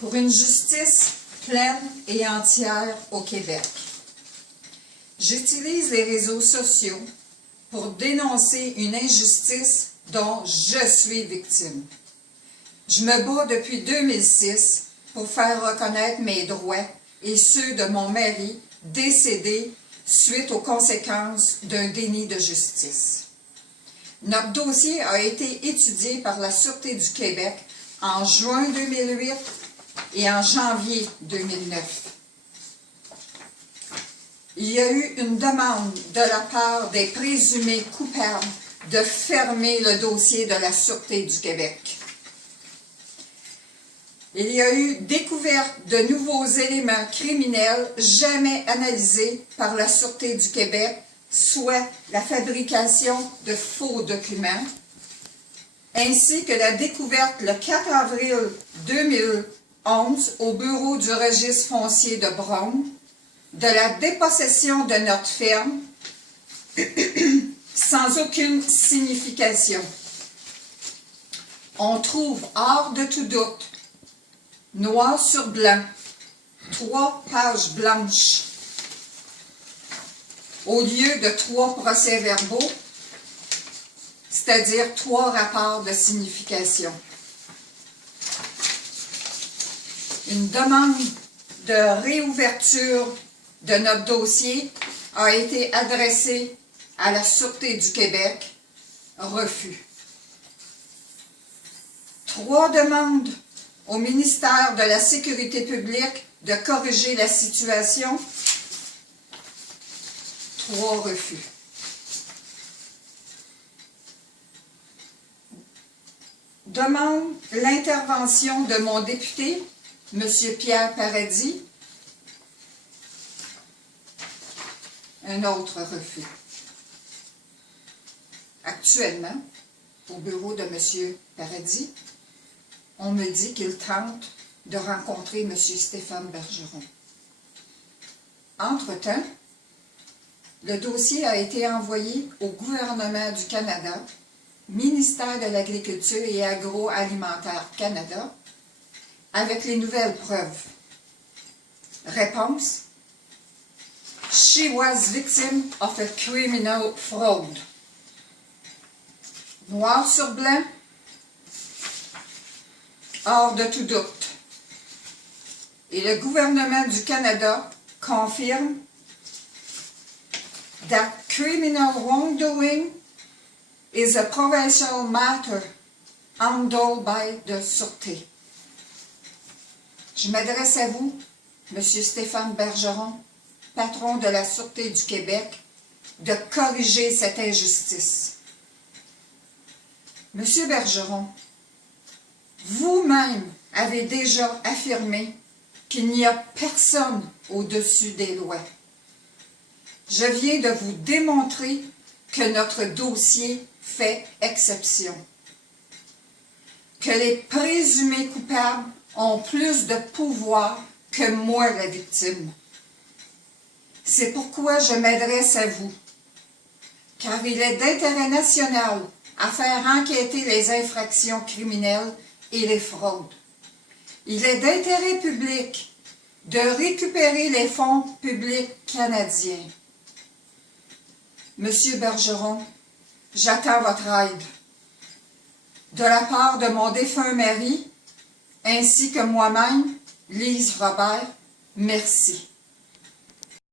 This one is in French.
pour une justice pleine et entière au Québec. J'utilise les réseaux sociaux pour dénoncer une injustice dont je suis victime. Je me bats depuis 2006 pour faire reconnaître mes droits et ceux de mon mari décédé suite aux conséquences d'un déni de justice. Notre dossier a été étudié par la Sûreté du Québec en juin 2008 et en janvier 2009. Il y a eu une demande de la part des présumés coupables de fermer le dossier de la Sûreté du Québec. Il y a eu découverte de nouveaux éléments criminels jamais analysés par la Sûreté du Québec, soit la fabrication de faux documents, ainsi que la découverte le 4 avril 2011 au bureau du registre foncier de Brome de la dépossession de notre ferme sans aucune signification. On trouve hors de tout doute, noir sur blanc, 3 pages blanches, au lieu de 3 procès-verbaux, c'est-à-dire 3 rapports de signification. Une demande de réouverture de notre dossier a été adressée à la Sûreté du Québec. Refus. 3 demandes au ministère de la Sécurité publique de corriger la situation. 3 refus. Demande l'intervention de mon député, M. Pierre Paradis. Un autre refus. Actuellement, au bureau de M. Paradis, on me dit qu'il tente de rencontrer M. Stéphane Bergeron. Entre-temps, le dossier a été envoyé au gouvernement du Canada, ministère de l'Agriculture et Agroalimentaire Canada, avec les nouvelles preuves. Réponse: She was victim of a criminal fraud. Noir sur blanc, hors de tout doute. Et le gouvernement du Canada confirme that criminal wrongdoing is a provincial matter handled by the Sûreté. Je m'adresse à vous, M. Stéphane Bergeron, patron de la Sûreté du Québec, de corriger cette injustice. M. Bergeron, vous-même avez déjà affirmé qu'il n'y a personne au-dessus des lois. Je viens de vous démontrer que notre dossier fait exception. Que les présumés coupables ont plus de pouvoir que moi, la victime. C'est pourquoi je m'adresse à vous, car il est d'intérêt national à faire enquêter les infractions criminelles et les fraudes. Il est d'intérêt public de récupérer les fonds publics canadiens. Monsieur Bergeron, j'attends votre aide. De la part de mon défunt mari, ainsi que moi-même, Lise Robert, merci.